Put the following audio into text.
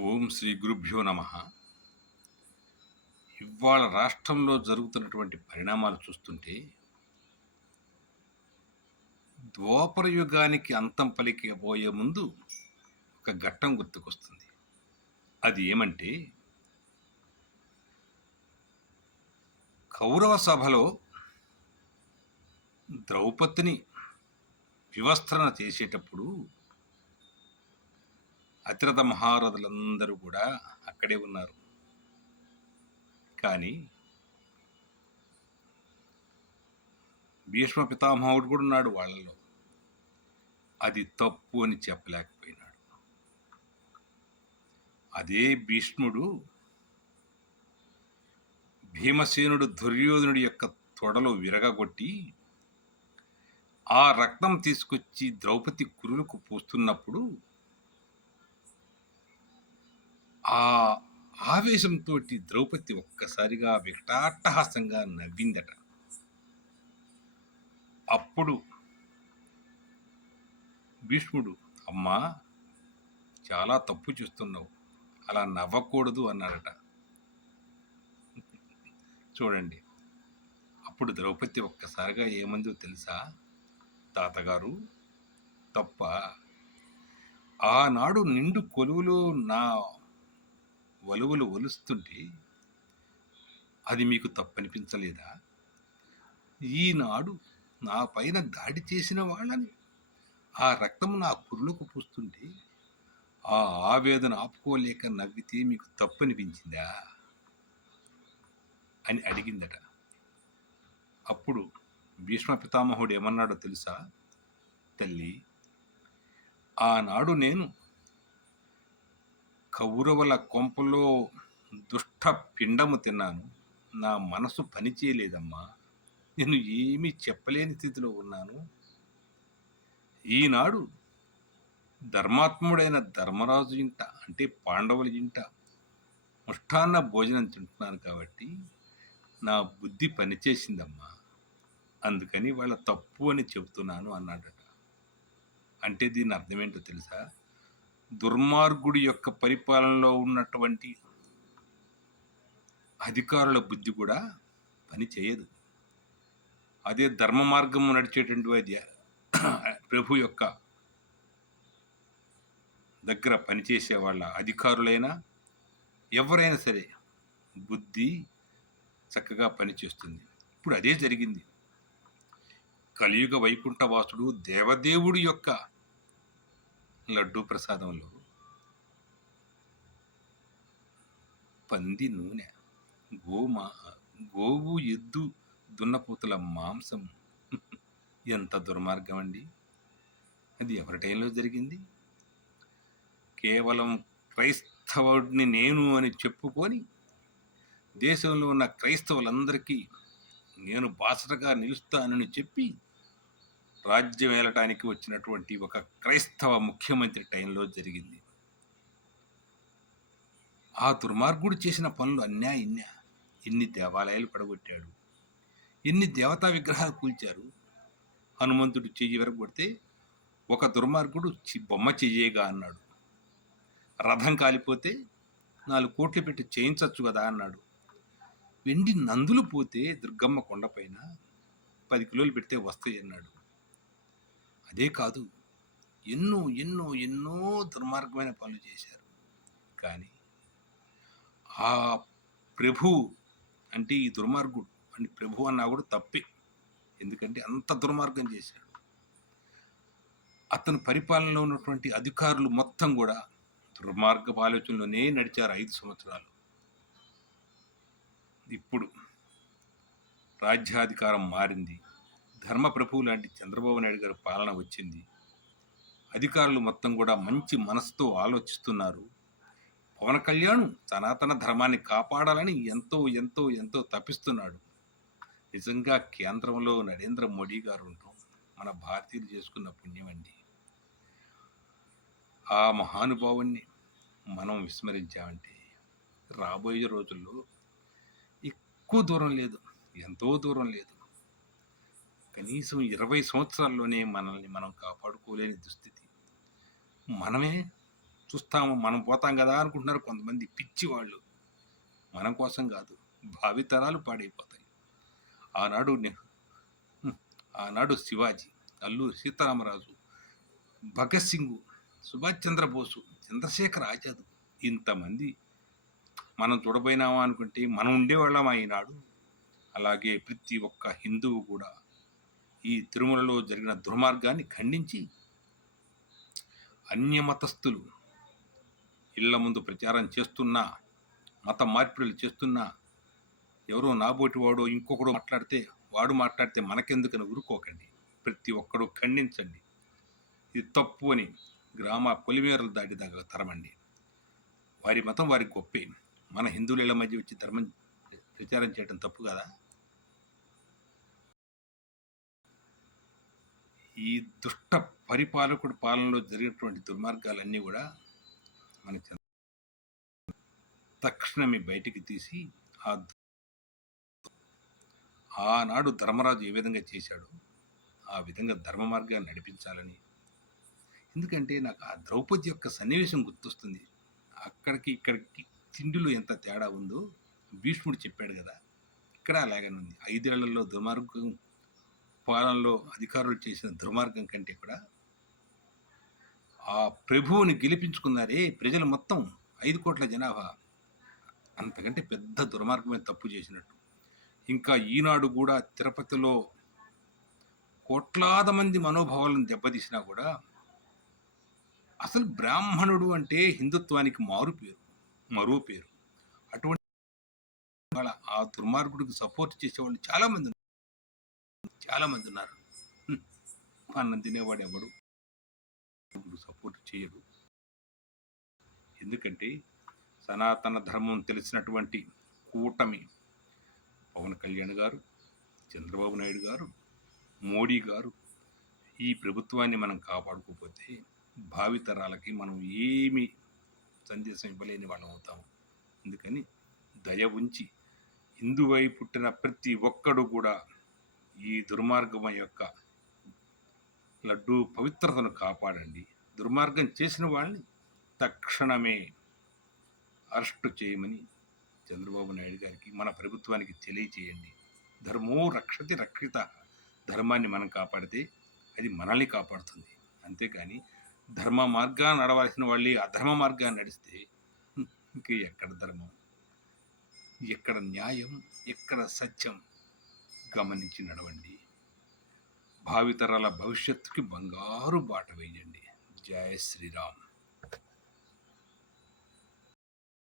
ఓం శ్రీ గురుభ్యో నమ. ఇవాళ రాష్ట్రంలో జరుగుతున్నటువంటి పరిణామాలు చూస్తుంటే ద్వాపర యుగానికి అంతం పలికిపోయే ముందు ఒక ఘట్టం గుర్తుకొస్తుంది. అది ఏమంటే, కౌరవ సభలో ద్రౌపదిని వివస్త్రణ చేసేటప్పుడు అతిరథ మహారథులందరూ కూడా అక్కడే ఉన్నారు. కానీ భీష్మ పితామహుడు కూడా ఉన్నాడు వాళ్ళలో. అది తప్పు అని చెప్పలేకపోయినాడు. అదే భీష్ముడు భీమసేనుడు దుర్యోధనుడి యొక్క తొడలో విరగగొట్టి ఆ రక్తం తీసుకొచ్చి ద్రౌపది కురులకు పూస్తున్నప్పుడు ఆ ఆవేశంతో ద్రౌపది ఒక్కసారిగా వికటాట్టహాసంగా నవ్విందట. అప్పుడు భీష్ముడు, అమ్మా, చాలా తప్పు చేస్తున్నావు, అలా నవ్వకూడదు అన్నాడట. చూడండి, అప్పుడు ద్రౌపది ఒక్కసారిగా ఏమందో తెలుసా? తాతగారు, తప్ప, ఆనాడు నిండు కొలువులో నా వలువలు ఒలుస్తుంటే అది మీకు తప్పనిపించలేదా? ఈనాడు నా పైన దాడి చేసిన వాళ్ళని ఆ రక్తం నా కురులకు పూస్తుంటే ఆ ఆవేదన ఆపుకోలేక నవ్వితే మీకు తప్పనిపించిందా అని అడిగిందట. అప్పుడు భీష్మ పితామహుడు ఏమన్నాడో తెలుసా? తల్లి, ఆనాడు నేను కౌరవుల కొంపలో దుష్ట పిండము తిన్నాను. నా మనసు పనిచేయలేదమ్మా. నేను ఏమీ చెప్పలేని స్థితిలో ఉన్నాను. ఈనాడు ధర్మాత్ముడైన ధర్మరాజు ఇంట, అంటే పాండవుల ఇంట ముష్టాన్న భోజనం తింటున్నాను కాబట్టి నా బుద్ధి పనిచేసిందమ్మా. అందుకని వాళ్ళ తప్పు అని చెబుతున్నాను అన్నాడట. అంటే దీని అర్థం ఏంటో తెలుసా? దుర్మార్గుడి యొక్క పరిపాలనలో ఉన్నటువంటి అధికారుల బుద్ధి కూడా పని చేయదు. అదే ధర్మ మార్గం నడిచేటువంటి ప్రభు యొక్క దగ్గర పనిచేసే వాళ్ళ అధికారులైనా ఎవరైనా సరే బుద్ధి చక్కగా పనిచేస్తుంది. ఇప్పుడు అదే జరిగింది. కలియుగ వైకుంఠవాసుడు దేవదేవుడి యొక్క లడ్డూ ప్రసాదంలో పంది నూనె, గోవు, ఎద్దు, దున్నపోతుల మాంసం. ఎంత దుర్మార్గం అండి! అది ఎవరి టైంలో జరిగింది? కేవలం క్రైస్తవుడిని నేను అని చెప్పుకొని దేశంలో ఉన్న క్రైస్తవులందరికీ నేను బాసటగా నిలుస్తానని చెప్పి రాజ్యం ఏలటానికి వచ్చినటువంటి ఒక క్రైస్తవ ముఖ్యమంత్రి టైంలో జరిగింది. ఆ దుర్మార్గుడు చేసిన పనులు అన్యా ఇన్యా. ఎన్ని దేవాలయాలు పడగొట్టాడు, ఎన్ని దేవతా విగ్రహాలు కూల్చారు. హనుమంతుడు చెయ్యి విరగొడితే ఒక దుర్మార్గుడు బొమ్మ చెయ్యేగా అన్నాడు. రథం కాలిపోతే 4 కోట్లు పెట్టి చేయించచ్చు కదా అన్నాడు. వెండి నందులు పోతే దుర్గమ్మ కొండపైన 10 కిలోలు పెడితే వస్తాయి అన్నాడు. అదే కాదు, ఎన్నో ఎన్నో ఎన్నో దుర్మార్గమైన పనులు చేశారు. కానీ ఆ ప్రభు, అంటే ఈ దుర్మార్గుడు అంటే ప్రభు అన్నా కూడా తప్పే. ఎందుకంటే అంత దుర్మార్గం చేశాడు. అతని పరిపాలనలో ఉన్నటువంటి అధికారులు మొత్తం కూడా దుర్మార్గపు ఆలోచనలోనే నడిచారు 5 సంవత్సరాలు. ఇప్పుడు రాజ్యాధికారం మారింది. ధర్మప్రభువు లాంటి చంద్రబాబు నాయుడు గారి పాలన వచ్చింది. అధికారులు మొత్తం కూడా మంచి మనసుతో ఆలోచిస్తున్నారు. పవన్ కళ్యాణ్ సనాతన ధర్మాన్ని కాపాడాలని ఎంతో ఎంతో ఎంతో తపిస్తున్నాడు. నిజంగా కేంద్రంలో నరేంద్ర మోడీ గారు ఉండటం మన భారతీయులు చేసుకున్న పుణ్యం అండి. ఆ మహానుభావుణ్ణి మనం విస్మరించామంటే రాబోయే రోజుల్లో ఎక్కువ దూరం లేదు, ఎంతో దూరం లేదు, కనీసం 20 సంవత్సరాల్లోనే మనల్ని మనం కాపాడుకోలేని దుస్థితి. మనమే చూస్తాము, మనం పోతాం కదా అనుకుంటున్నారు కొంతమంది పిచ్చి వాళ్ళు. మనం కోసం కాదు, భావితరాలు పాడైపోతాయి. ఆనాడు ఆనాడు శివాజీ, అల్లూరి సీతారామరాజు, భగత్ సింగ్, సుభాష్ చంద్రబోసు, చంద్రశేఖర్ ఆజాద్, ఇంతమంది మనం చూడబోయినామా అనుకుంటే మనం ఉండేవాళ్ళమా ఈనాడు? అలాగే ప్రతి ఒక్క హిందువు కూడా ఈ తిరుమలలో జరిగిన దుర్మార్గాన్ని ఖండించి అన్యమతస్థులు ఇళ్ల ముందు ప్రచారం చేస్తున్నా, మత మార్పిడులు చేస్తున్నా, ఎవరో నాబోటి వాడో ఇంకొకడు మాట్లాడితే మనకెందుకని ఊరుకోకండి. ప్రతి ఒక్కడు ఖండించండి. ఇది తప్పు అని గ్రామ పొలిమేరలు దాటి దాకా తరమండి. వారి మతం వారి గొప్పే. మన హిందువుల ఇళ్ల మధ్య వచ్చి ధర్మం ప్రచారం చేయడం తప్పు కదా? ఈ దుష్ట పరిపాలకుడు పాలనలో జరిగినటువంటి దుర్మార్గాలన్నీ కూడా మన తక్షణమే బయటికి తీసి ఆనాడు ధర్మరాజు ఏ విధంగా చేశాడో ఆ విధంగా ధర్మ మార్గాన్ని నడిపించాలని. ఎందుకంటే నాకు ఆ ద్రౌపది యొక్క సన్నివేశం గుర్తొస్తుంది. అక్కడికి ఇక్కడికి తిండిలో ఎంత తేడా ఉందో భీష్ముడు చెప్పాడు కదా, ఇక్కడ అలాగనే ఉంది. 5 ఏళ్లలో దుర్మార్గం పాలనలో అధికారులు చేసిన దుర్మార్గం కంటే కూడా ఆ ప్రభువుని గెలిపించుకున్నారే ప్రజలు మొత్తం 5 కోట్ల జనాభా, అంతకంటే పెద్ద దుర్మార్గమే తప్పు చేసినట్టు. ఇంకా ఈనాడు కూడా తిరుపతిలో కోట్లాది మంది మనోభావాలను దెబ్బతీసినా కూడా అసలు బ్రాహ్మణుడు అంటే హిందుత్వానికి మరో పేరు. అటువంటి ఆ దుర్మార్గుడికి సపోర్ట్ చేసేవాళ్ళు చాలా మంది ఉన్నారు. అన్నం తినేవాడు ఎవడు సపోర్ట్ చేయడు. ఎందుకంటే సనాతన ధర్మం తెలిసినటువంటి కూటమి పవన్ కళ్యాణ్ గారు, చంద్రబాబు నాయుడు గారు, మోడీ గారు ఈ ప్రభుత్వాన్ని మనం కాపాడుకోకపోతే భావితరాలకి మనం ఏమి సందేశం ఇవ్వలేని వాళ్ళం అవుతాము. అందుకని దయ ఉంచి హిందువై పుట్టిన ప్రతి ఒక్కడు కూడా ఈ దుర్మార్గం యొక్క లడ్డూ పవిత్రతను కాపాడండి. దుర్మార్గం చేసిన వాళ్ళని తక్షణమే అరెస్టు చేయమని చంద్రబాబు నాయుడు గారికి, మన ప్రభుత్వానికి తెలియచేయండి. ధర్మో రక్షతి రక్షిత. ధర్మాన్ని మనం కాపాడితే అది మనల్ని కాపాడుతుంది. అంతేకాని ధర్మ మార్గాన్ని నడవాల్సిన వాళ్ళే అధర్మ మార్గాన్ని నడిస్తే ఇంక ఎక్కడ ధర్మం, ఎక్కడ న్యాయం, ఎక్కడ సత్యం? గమనించి నడవండి. భావితరాల భవిష్యత్తుకి బంగారు బాట వేయండి. జై శ్రీరామ్.